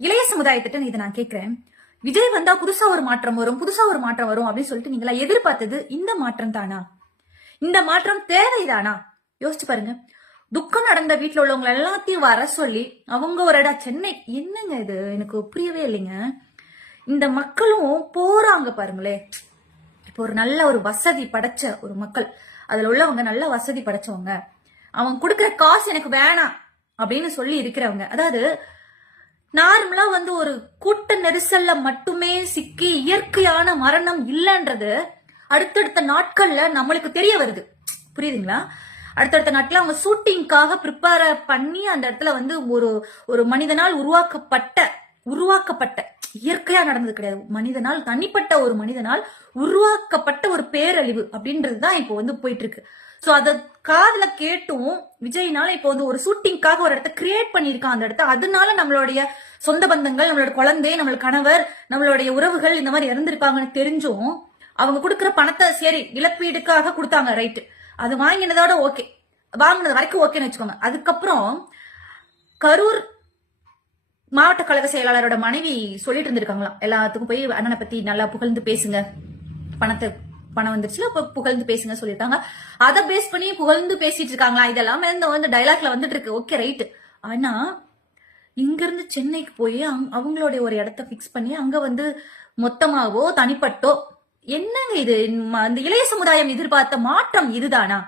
இளைய சமுதாயத்திட்ட இதை நான் கேட்கிறேன். விஜய் வந்தா புதுசா ஒரு மாற்றம் வரும், புதுசா ஒரு மாற்றம் வரும் அப்படின்னு சொல்லிட்டு நீங்களா எதிர்பார்த்தது இந்த மாற்றம் தானா? இந்த மாற்றம் தேவைதானா? யோசிச்சு பாருங்க. துக்கம் நடந்த வீட்டுல உள்ளவங்க எல்லாத்தையும் வர சொல்லி அவங்க ஒரு இடம் சென்னை, என்னங்க இது எனக்கு புரியவே இல்லைங்க. இந்த மக்களும் போறாங்க பாருங்களே. இப்போ ஒரு நல்ல ஒரு வசதி படைச்ச ஒரு மக்கள், அதுல உள்ளவங்க நல்ல வசதி படைச்சவங்க, அவங்க கொடுக்குற காசு எனக்கு வேணாம் அப்படின்னு சொல்லி இருக்கிறவங்க, அதாவது நார்மலா ஒரு கூட்ட நெரிசல்ல மட்டுமே சிக்கி இயற்கையான மரணம் இல்லைன்றது அடுத்தடுத்த நாட்கள்ல நம்மளுக்கு தெரிய வருது. புரியுதுங்களா? அடுத்தடுத்த நாட்கள் அவங்க ஷூட்டிங்காக ப்ரிப்பேர் பண்ணி அந்த இடத்துல ஒரு ஒரு மனிதனால் உருவாக்கப்பட்ட இயற்கையா நடந்தது கிடையாது, மனிதனால் தனிப்பட்ட ஒரு மனிதனால் உருவாக்கப்பட்ட ஒரு பேரழிவு அப்படின்றதுதான் இப்போ போயிட்டு இருக்கு. சோ அத காதுல கேட்டும் விஜய்னால இப்போ ஒரு ஷூட்டிங்காக ஒரு இடத்த கிரியேட் பண்ணிருக்கான் அந்த இடத்த. அதனால நம்மளுடைய சொந்த பந்தங்கள், நம்மளோட குழந்தை, நம்மளோட கணவர், நம்மளுடைய உறவுகள் இந்த மாதிரி இறந்திருக்காங்கன்னு தெரிஞ்சும் அவங்க கொடுக்குற பணத்தை சரி இழப்பீடுக்காக கொடுத்தாங்க, ரைட்டு, அது வாங்கினதோட ஓகே, வாங்கினது வரைக்கும் ஓகேன்னு வச்சுக்கோங்க. அதுக்கப்புறம் கரூர் மாவட்ட கழக செயலாளரோட மனைவி சொல்லிட்டு இருந்திருக்காங்களாம், எல்லாத்துக்கும் போய் அண்ணனை பத்தி நல்லா புகழ்ந்து பேசுங்க, பணம் வந்துருச்சுல புகழ்ந்து பேசுங்க சொல்லிட்டாங்க. அதை பேஸ் பண்ணி புகழ்ந்து பேசிட்டு இருக்காங்களா, இதெல்லாம் இந்த டைலாக்ல வந்துட்டு இருக்கு, ஓகே ரைட்டு. ஆனா இங்க இருந்து சென்னைக்கு போய் அவங்களுடைய ஒரு இடத்த பிக்ஸ் பண்ணி அங்க மொத்தமாவோ தனிப்பட்டோ, என்னங்க இது? இந்த இளைய சமுதாயம் எதிர்பார்த்த மாற்றம் இதுதானா?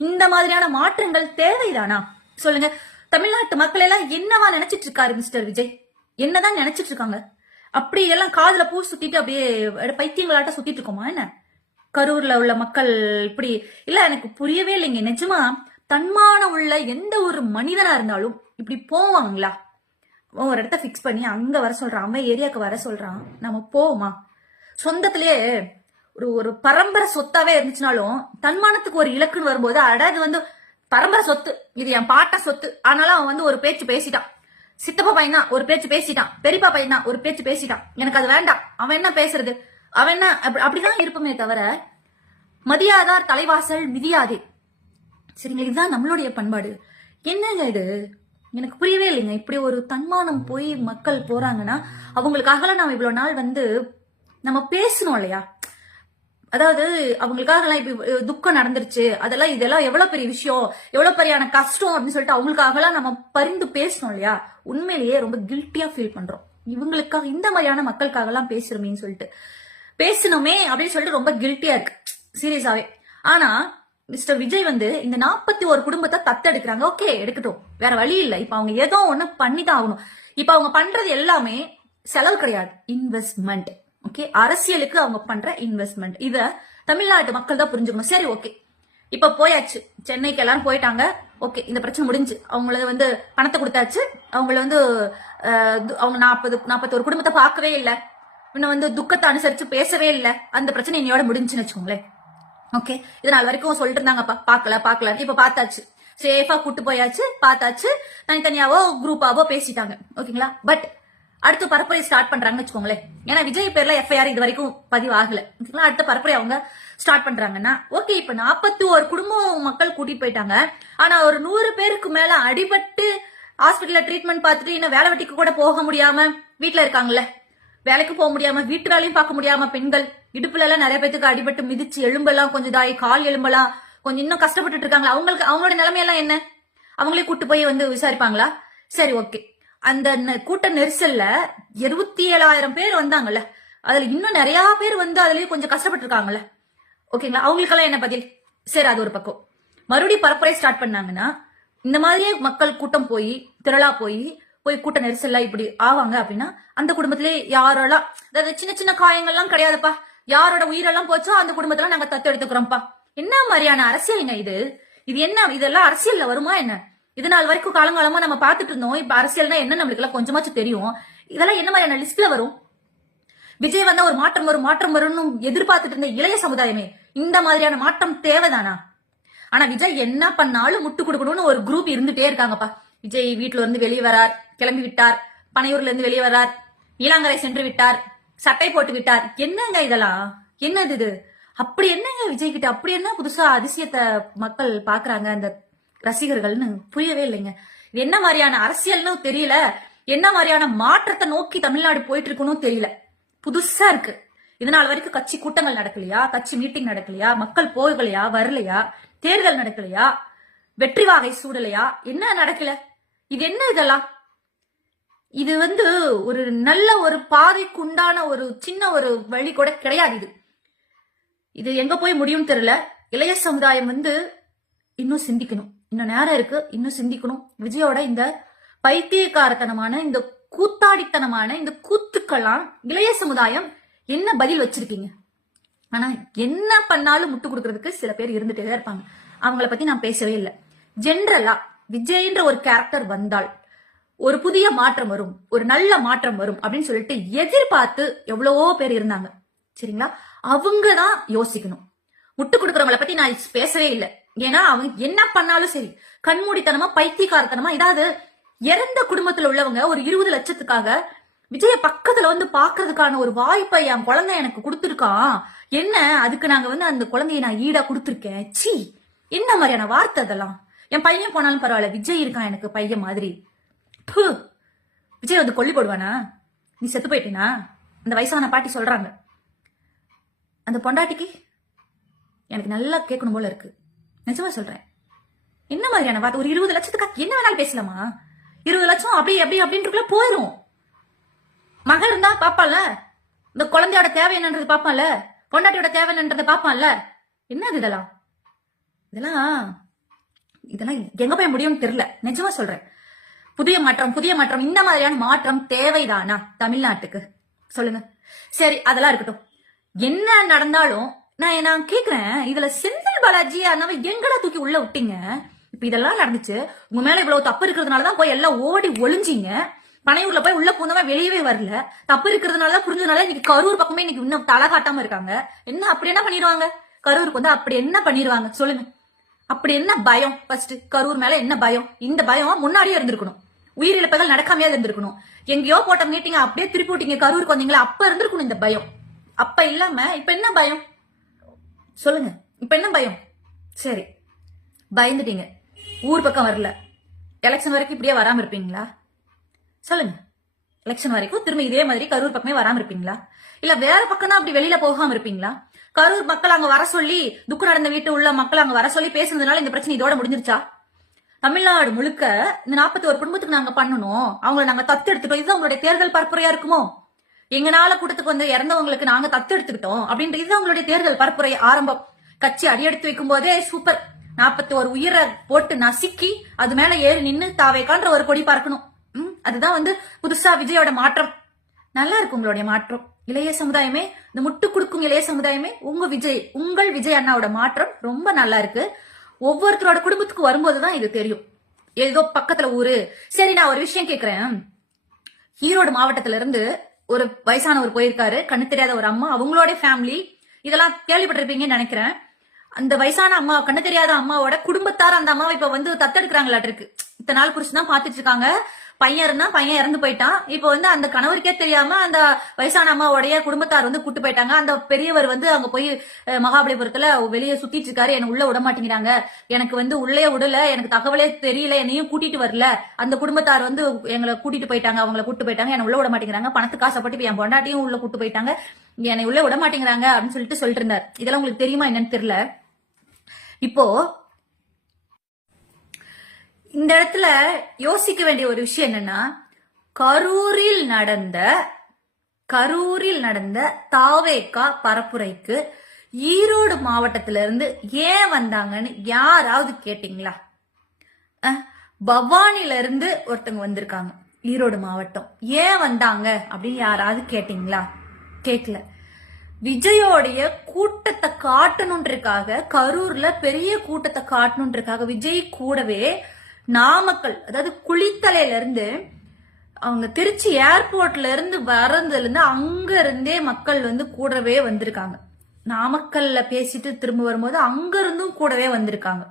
இந்த மாதிரியான மாற்றங்கள் தேவைதானா? சொல்லுங்க. தமிழ்நாட்டு மக்கள் எல்லாம் என்னவா நினைச்சிட்டு இருக்காரு மிஸ்டர் விஜய்? என்னதான் நினைச்சிட்டு இருக்காங்க? அப்படி எல்லாம் காதுல பூ சுத்திட்டு அப்படியே பைத்தியங்களாட்ட சுத்திட்டு இருக்கோமா என்ன? கரூர்ல உள்ள மக்கள் இப்படி இல்ல, எனக்கு புரியவே இல்லைங்க நிஜமா. தன்மானம் உள்ள எந்த ஒரு மனிதனா இருந்தாலும் இப்படி போவாங்களா? ஒரு இடத்த பிக்ஸ் பண்ணி அங்க வர சொல்றான், அவன் ஏரியாவுக்கு வர சொல்றான், நம்ம போவோமா? சொந்தத்திலேயே ஒரு பரம்பரை சொத்தாவே இருந்துச்சுனாலும் தன்மானத்துக்கு ஒரு இலக்குன்னு வரும்போது, அதாவது பரம்பரை சொத்து, இது என் பாட்ட சொத்து, ஆனாலும் அவன் ஒரு பேச்சு பேசிட்டான், சித்தப்பா பையனா ஒரு பேச்சு பேசிட்டான், பெரியப்பா பையனா ஒரு பேச்சு பேசிட்டான், எனக்கு அது வேண்டாம், அவன் என்ன பேசுறது, அவன் என்ன அப்படிதான் இருப்பமே தவிர மதியாதார் தலைவாசல் மிதியாதே. சரிங்களா? இதுதான் நம்மளுடைய பண்பாடு. என்னங்க இது? எனக்கு புரியவே இல்லைங்க. இப்படி ஒரு தன்மானம் போய் மக்கள் போறாங்கன்னா அவங்களுக்காக நம்ம இவ்வளவு நாள் நம்ம பேசணும் இல்லையா? அதாவது அவங்களுக்காக இப்ப துக்கம் நடந்துருச்சு, இதெல்லாம் எவ்வளவு பெரிய விஷயம், எவ்வளவு பெரியான கஷ்டம் அப்படின்னு சொல்லிட்டு அவங்களுக்காக நம்ம பரிந்து பேசணும் இல்லையா? உண்மையிலேயே ரொம்ப கில்ட்டியா ஃபீல் பண்றோம். இவங்களுக்காக இந்த மாதிரியான மக்களுக்காக எல்லாம் பேசுறோமேன்னு சொல்லிட்டு பேசணுமே அப்படின்னு சொல்லிட்டு ரொம்ப கில்ட்டியா இருக்கு சீரியஸாவே. ஆனா மிஸ்டர் விஜய் இந்த 41 குடும்பத்தை தத்தெடுக்கிறாங்க. ஓகே, எடுக்கட்டும், வேற வழி இல்ல. இப்ப அவங்க ஏதோ ஒண்ணு பண்ணிதான் ஆகணும். இப்ப அவங்க பண்றது எல்லாமே செலவு கிடையாது, இன்வெஸ்ட்மெண்ட். ஓகே, அரசியலுக்கு அவங்க பண்ற இன்வெஸ்ட்மெண்ட். இத தமிழ்நாட்டு மக்கள் தான் புரிஞ்சுக்கணும். சரி, ஓகே, இப்ப போயாச்சு, சென்னைக்கு எல்லாரும் போயிட்டாங்க, ஓகே, இந்த பிரச்சனை முடிஞ்சு. அவங்கள பணத்தை கொடுத்தாச்சு, அவங்கள அவங்க 41 குடும்பத்தை பார்க்கவே இல்லை, இன்னும் துக்கத்தை அனுசரிச்சு பேசவே இல்லை, அந்த பிரச்சனை இன்னையோட முடிஞ்சுன்னு வச்சுக்கோங்களேன். ஓகே, இது நாள் வரைக்கும் சொல்லிட்டு இருந்தாங்கப்பா, பாக்கல இப்ப பார்த்தாச்சு, சேஃபா கூட்டு போயாச்சு, பார்த்தாச்சு, தனித்தனியாவோ குரூப்பாவோ பேசிட்டாங்க. ஓகேங்களா? பட் அடுத்து பரப்புரை ஸ்டார்ட் பண்றாங்கன்னு வச்சுக்கோங்களேன். ஏன்னா விஜய் பேர்ல எஃப்ஐஆர் இது வரைக்கும் பதிவு ஆகல. அடுத்த பரப்புரை அவங்க ஸ்டார்ட் பண்றாங்கன்னா, ஓகே, இப்ப 41 குடும்பம் மக்கள் கூட்டிட்டு போயிட்டாங்க. ஆனா ஒரு 100 பேருக்கு மேல அடிபட்டு ஹாஸ்பிட்டல்ல ட்ரீட்மெண்ட் பார்த்துட்டு இன்னும் வேலை வெட்டிக்கு கூட போக முடியாம வீட்டுல இருக்காங்கல்ல, வேலைக்கு போக முடியாம, வீட்டு வேலையும் பார்க்க முடியாம பெண்கள், இடுப்புல எல்லாம் நிறைய பேத்துக்கு அடிபட்டு மிதிச்சு எலும்பெல்லாம் கொஞ்சம் தாய், கால் எலும்பெல்லாம் கொஞ்சம் இன்னும் கஷ்டப்பட்டு இருக்காங்க. அவங்களோட நிலைமையெல்லாம் என்ன? அவங்களே கூட்டு போய் விசாரிப்பாங்களா? சரி, ஓகே, அந்த கூட்ட நெரிசல்ல 27,000 பேர் வந்தாங்கல்ல, அதுல இன்னும் நிறைய பேர் அதுலயும் கொஞ்சம் கஷ்டப்பட்டு இருக்காங்கல்ல. ஓகேங்களா? அவங்களுக்கெல்லாம் என்ன பதில்? சரி, அது ஒரு பக்கம். மறுபடியும் பரப்புரை ஸ்டார்ட் பண்ணாங்கன்னா இந்த மாதிரியே மக்கள் கூட்டம் போய் திரளா போய் கூட்ட நெரிசல்ல இப்படி ஆவாங்க அப்படின்னா அந்த குடும்பத்திலே யாரெல்லாம், அதாவது சின்ன சின்ன காயங்கள்லாம் கிடையாதுப்பா, யாரோட உயிரெல்லாம் போச்சோ அந்த குடும்பத்துல நாங்க தத்து எடுத்துக்கிறோம்ப்பா. என்ன மாதிரியான அரசியலுங்க இது? இது என்ன? இதெல்லாம் அரசியல்ல வருமா என்ன? இது நாள் வரைக்கும் காலங்காலமா நம்ம பாத்துட்டு இருந்தோம். இப்ப அரசியல்னா என்ன நம்மளுக்கு எல்லாம் கொஞ்சமாச்சும் தெரியும். இதெல்லாம் என்ன மாதிரியான லிஸ்ட்ல வரும்? விஜய் ஒரு மாற்றம் வரும்னு எதிர்பார்த்துட்டு இருந்த இளைய சமுதாயமே, இந்த மாதிரியான மாற்றம் தேவைதானா? ஆனா விஜய் என்ன பண்ணாலும் முட்டு கொடுக்கணும்னு ஒரு குரூப் இருந்துட்டே இருக்காங்கப்பா. விஜய் வீட்டுல இருந்து வெளியே வரார், கிளம்பி விட்டார், பனையூர்ல இருந்து வெளியே வரார், நீலாங்கரை சென்று விட்டார், சட்டை போட்டு விட்டார். என்னங்க இதெல்லாம்? என்னது இது? அப்படி என்னங்க விஜய் கிட்ட அப்படி என்ன புதுசா அதிசயத்தை மக்கள் பாக்குறாங்க அந்த ரசிகர்கள்னு புரியவே இல்லைங்க. இது என்ன மாதிரியான அரசியல்னு தெரியல. என்ன மாதிரியான மாற்றத்தை நோக்கி தமிழ்நாடு போயிட்டு இருக்குன்னு தெரியல. புதுசா இருக்கு. இதனால வரைக்கும் கட்சி கூட்டங்கள் நடக்கலையா, கட்சி மீட்டிங் நடக்கலையா, மக்கள் போகலையா, வரலையா, தேர்தல் நடக்கலையா, வெற்றி வாகை சூடலையா, என்ன நடக்கல? இது என்ன இதெல்லாம்? இது ஒரு நல்ல ஒரு பாதைக்கு உண்டான ஒரு சின்ன ஒரு வழி கூட கிடையாது. இது எங்க போய் முடியும் தெரியல. இளைய சமுதாயம் இன்னும் சிந்திக்கணும். இன்னும் நேரம் இருக்கு, இன்னும் சிந்திக்கணும். விஜயோட இந்த பைத்தியக்காரத்தனமான, இந்த கூத்தாடித்தனமான இந்த கூத்துக்கெல்லாம் இளைய சமுதாயம் என்ன பதில் வச்சிருக்கீங்க? ஆனா என்ன பண்ணாலும் முட்டு கொடுக்கறதுக்கு சில பேர் இருந்துட்டே தான் இருப்பாங்க. அவங்கள பத்தி நான் பேசவே இல்லை. ஜென்ரலா விஜய்ன்ற ஒரு கேரக்டர் வந்தால் ஒரு புதிய மாற்றம் வரும், ஒரு நல்ல மாற்றம் வரும் அப்படின்னு சொல்லிட்டு எதிர்பார்த்து எவ்வளவோ பேர் இருந்தாங்க. சரிங்களா? அவங்க தான் யோசிக்கணும். முட்டு கொடுக்கறவங்கள பத்தி நான் பேசவே இல்லை. ஏன்னா அவங்க என்ன பண்ணாலும் சரி, கண்மூடித்தனமா, பைத்தியக்காரத்தனமா, ஏதாவது இறந்த குடும்பத்துல உள்ளவங்க ஒரு 20 லட்சத்துக்காக விஜய பக்கத்துல பாக்குறதுக்கான ஒரு வாய்ப்பை என் குழந்தை எனக்கு கொடுத்துருக்கான், என்ன அதுக்கு நாங்க அந்த குழந்தைய நான் ஈடா கொடுத்துருக்கேன். சி, என்ன மாதிரியான வார்த்தை அதெல்லாம்? என் பையன் போனாலும் பரவாயில்ல, விஜய் இருக்கான் எனக்கு பையன் மாதிரி. விஜய் கொல்லி போடுவானா? நீ செத்து போயிட்டீனா? அந்த வயசான பாட்டி சொல்றாங்க. அந்த பொண்டாட்டிக்கு எனக்கு நல்லா கேட்கணும் போல இருக்கு. நிஜமா சொல்றேன். என்ன மாதிரியான வார்த்தை? ஒரு 20 லட்சத்துக்கு என்ன வேணாலும் பேசலாமா? 20 லட்சம் அப்படி அப்படி அப்படின்றதுக்குள்ள போயிரும். மகன் இருந்தா பாப்பான்ல, இந்த குழந்தையோட தேவை என்னன்றது பாப்பான்ல, பொண்டாட்டியோட தேவை என்னன்றதை பாப்பான்ல. என்னது இதெல்லாம்? இதெல்லாம் இதெல்லாம் எங்க போய் முடியும்னு தெரியல. நிஜமா சொல்றேன். புதிய மாற்றம் இந்த மாதிரியான மாற்றம் தேவைதானா தமிழ்நாட்டுக்கு? சொல்லுங்க. சரி, அதெல்லாம் இருக்கட்டும். என்ன நடந்தாலும் நான் கேக்குறேன், இதுல செந்தில் பாலாஜி அண்ணாவை எங்கடா தூக்கி உள்ள விட்டீங்க? இப்ப இதெல்லாம் நடந்துச்சு, உங்க மேல இவ்வளவு தப்பு இருக்கிறதுனாலதான் போய் எல்லாம் ஓடி ஒளிஞ்சிங்க. பனையூர்ல போய் உள்ள பூந்தவன் வெளியவே வரல. தப்பு இருக்கிறதுனாலதான், புரிஞ்சதுனால இன்னைக்கு கரூர் பக்கமே இன்னைக்கு இன்னும் தலை காட்டாம இருக்காங்க. என்ன அப்படி என்ன பண்ணிடுவாங்க? கரூருக்கு அப்படி என்ன பண்ணிடுவாங்க சொல்லுங்க? அப்படி என்ன பயம்? ஃபர்ஸ்ட் கரூர் மேல என்ன பயம்? இந்த பயம் முன்னாடியே இருந்திருக்கணும். உயிரிழப்புகள் நடக்காமையா இருந்திருக்கணும். எங்கேயோ போட்ட மீட்டிங் அப்படியே திருப்பி விட்டீங்க, கரூருக்கு வந்தீங்களா, அப்ப இருந்திருக்கணும் இந்த பயம். அப்ப இல்லாம இப்ப என்ன பயம் சொல்லுங்க? இப்ப என்ன பயம்? சரி, பயந்துட்டீங்க, ஊர் பக்கம் வரல. எலெக்ஷன் வரைக்கும் இப்படியே வராம இருப்பீங்களா? சொல்லுங்க. எலெக்ஷன் வரைக்கும் திரும்ப இதே மாதிரி கரூர் பக்கமே வராம இருப்பீங்களா? இல்ல வேற பக்கம்னா அப்படி வெளியில போகாம இருப்பீங்களா? கரூர் மக்கள் அங்க வர சொல்லி, துக்கம் நடந்த வீட்டு உள்ள மக்கள் அங்க வர சொல்லி பேசுனதுனால இந்த பிரச்சனை இதோட முடிஞ்சிருச்சா? தமிழ்நாடு முழுக்க இந்த 41 குடும்பத்துக்கு நாங்க பண்ணணும், அவங்களை நாங்க தத்து எடுத்துட்டோம், இதுதான் உங்களுடைய தேர்தல் பரப்புரையா இருக்குமோ? எங்கனால கூட்டத்துக்கு இறந்தவங்களுக்கு நாங்க தத்து எடுத்துக்கிட்டோம் அப்படின்றது இதுதான் உங்களுடைய தேர்தல் பரப்புரை ஆரம்பம். கட்சி அடியெடுத்து வைக்கும் போதே சூப்பர், 41 உயிரை போட்டு நசுக்கி அது மேல ஏறி நின்னு தாவேக்கான்ற ஒரு கொடி பறக்கணும். அதுதான் புதுசா விஜயோட மாற்றம். நல்லா இருக்கு உங்களுடைய மாற்றம். இளைய சமுதாயமே, இந்த முட்டு கொடுக்கும் இளைய சமுதாயமே, உங்கள் விஜய் அண்ணாவோட மாற்றம் ரொம்ப நல்லா இருக்கு. ஒவ்வொருத்தரோட குடும்பத்துக்கு வரும்போதுதான் இது தெரியும். ஏதோ பக்கத்துல ஊரு. சரி, நான் ஒரு விஷயம் கேக்குறேன். ஈரோடு மாவட்டத்துல இருந்து ஒரு வயசானவர் போயிருக்காரு, கண்ணு தெரியாத ஒரு அம்மா, அவங்களோட ஃபேமிலி, இதெல்லாம் கேள்விப்பட்டிருப்பீங்கன்னு நினைக்கிறேன். அந்த வயசான அம்மா, கண்ணு தெரியாத அம்மாவோட குடும்பத்தார் அந்த அம்மாவை இப்ப தத்தெடுக்கிறாங்களாட்டு இருக்கு. இத்தனை நாள் குறிச்சு தான் பாத்துட்டு இருக்காங்க. பையன் இருந்தா, பையன் இறந்து போயிட்டான். இப்போ அந்த கணவருக்கே தெரியாம அந்த வயசான அம்மாவோடைய குடும்பத்தார் கூட்டு போயிட்டாங்க. அந்த பெரியவர் அங்க போய் மகாபலிபுரத்துல வெளியே சுத்திட்டு இருக்காரு. என்ன உள்ள விட மாட்டேங்கிறாங்க, எனக்கு உள்ளே விடல, எனக்கு தகவலே தெரியல, என்னையும் கூட்டிட்டு வரல. அந்த குடும்பத்தார் எங்களை கூட்டிட்டு போயிட்டாங்க, அவங்களை கூட்டு போயிட்டாங்க, என்ன உள்ள விட மாட்டேங்கிறாங்க, பணத்துக்கு ஆசைப்பட்டு என் பொண்டாட்டியும் உள்ள கூட்டு போயிட்டாங்க, என்னை உள்ள விட மாட்டேங்கிறாங்க அப்படின்னு சொல்லிட்டு இருந்தார். இதெல்லாம் உங்களுக்கு தெரியுமா என்னன்னு தெரியல. இப்போ இந்த இடத்துல யோசிக்க வேண்டிய ஒரு விஷயம் என்னன்னா, கரூரில் நடந்த தாவேகா பரப்புரைக்கு ஈரோடு மாவட்டத்தில இருந்து ஏன் வந்தாங்கன்னு யாராவது கேட்டீங்களா? பவானில இருந்து ஒருத்தவங்க வந்திருக்காங்க ஈரோடு மாவட்டம், ஏன் வந்தாங்க அப்படின்னு யாராவது கேட்டீங்களா? கேட்கல. விஜயோடைய கூட்டத்தை காட்டணுன்றதுக்காக, கரூர்ல பெரிய கூட்டத்தை காட்டணுன்றதுக்காக விஜய் கூடவே நாமக்கல், அதாவது குளித்தலையில இருந்து அவங்க திருச்சி ஏர்போர்ட்ல இருந்து வரதுல இருந்து அங்க இருந்தே மக்கள் கூடவே வந்திருக்காங்க. நாமக்கல்ல பேசிட்டு திரும்ப வரும்போது அங்க இருந்தும் கூடவே வந்திருக்காங்க.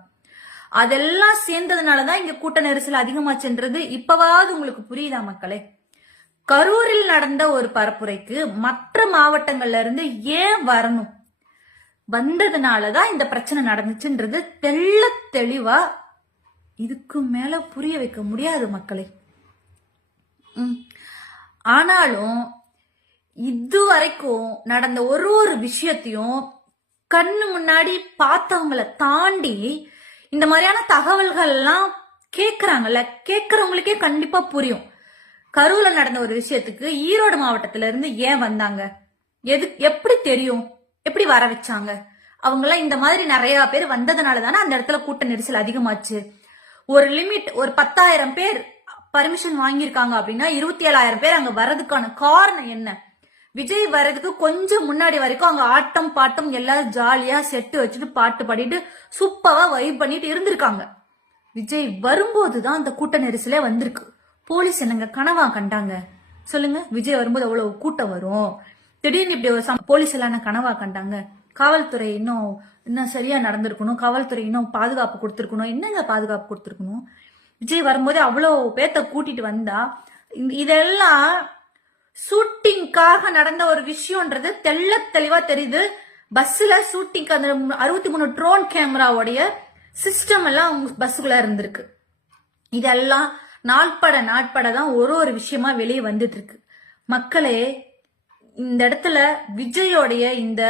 அதெல்லாம் சேர்ந்ததுனாலதான் இங்க கூட்ட நெரிசல் அதிகமாச்சுன்றது இப்பவாவது உங்களுக்கு புரியுதா மக்களே? கரூரில் நடந்த ஒரு பரப்புரைக்கு மற்ற மாவட்டங்கள்ல இருந்து ஏன் வரணும்? வந்ததுனாலதான் இந்த பிரச்சனை நடந்துச்சுன்றது தெள்ள தெளிவா இதுக்கு மேல புரிய வைக்க முடியாது மக்களே. ஆனாலும் இதுவரைக்கும் நடந்த ஒரு விஷயத்தையும் கண்ணு முன்னாடி பார்த்தவங்களை தாண்டி இந்த மாதிரியான தகவல்கள் எல்லாம் கேக்குறாங்கல்ல, கேக்குறவங்களுக்கே கண்டிப்பா புரியும். கரூர்ல நடந்த ஒரு விஷயத்துக்கு ஈரோடு மாவட்டத்துல இருந்து ஏன் வந்தாங்க, எப்படி தெரியும், எப்படி வர வச்சாங்க? அவங்க எல்லாம் இந்த மாதிரி நிறைய பேர் வந்ததுனால தானே அந்த இடத்துல கூட்ட நெரிசல் அதிகமாச்சு. ஒரு லிமிட், ஒரு 10,000 பேர் பர்மிஷன் வாங்கியிருக்காங்க அப்படின்னா 27,000 பேர் அங்க வர்றதுக்கான காரணம் என்ன? விஜய் வர்றதுக்கு கொஞ்சம் முன்னாடி வரைக்கும் அங்க ஆட்டம் பாட்டம் எல்லாரும் ஜாலியா செட்டு வச்சுட்டு பாட்டு பாடிட்டு சூப்பரா வைப் பண்ணிட்டு இருந்திருக்காங்க. விஜய் வரும்போதுதான் அந்த கூட்ட நெரிசலே வந்திருக்கு. போலீஸ் என்னங்க கனவா கண்டாங்க சொல்லுங்க? விஜய் வரும்போது அவ்வளவு கூட்டம் வரும், திடீர்னு இப்படி ஒரு போலீஸ் எல்லாம் கனவா கண்டாங்க? காவல்துறை இன்னும் சரியா நடந்திருக்கணும், காவல்துறை இன்னும் பாதுகாப்பு கொடுத்திருக்கணும். என்னங்க பாதுகாப்பு கொடுத்திருக்கணும்? விஜய் வரும்போது அவ்வளவு பேத்த கூட்டிட்டு வந்தா இதெல்லாம் ஷூட்டிங்காக நடந்த ஒரு விஷயம்ன்றது தெள்ள தெளிவா தெரியுது. பஸ்ல ஷூட்டிங் அந்த 63 ட்ரோன் கேமராவுடைய சிஸ்டம் எல்லாம் பஸ்ஸுக்குள்ள இருந்திருக்கு. இதெல்லாம் நாட்பட தான் ஒரு விஷயமா வெளியே வந்துட்டு இருக்கு. மக்களே, இந்த இடத்துல விஜயோடைய இந்த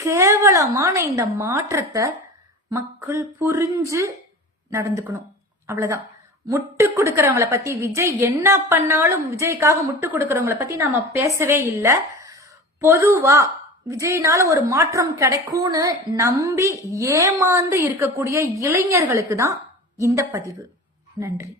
கேவலமான இந்த மாற்றத்தை மக்கள் புரிஞ்சு நடந்துக்கணும், அவ்வளவுதான். முட்டு கொடுக்கறவங்களை பத்தி, விஜய் என்ன பண்ணாலும் விஜய்க்காக முட்டு கொடுக்கறவங்களை பத்தி நாம பேசவே இல்லை. பொதுவா விஜய்னால ஒரு மாற்றம் கிடைக்கும்னு நம்பி ஏமாந்து இருக்கக்கூடிய இளைஞர்களுக்கு தான் இந்த பதிவு. நன்றி.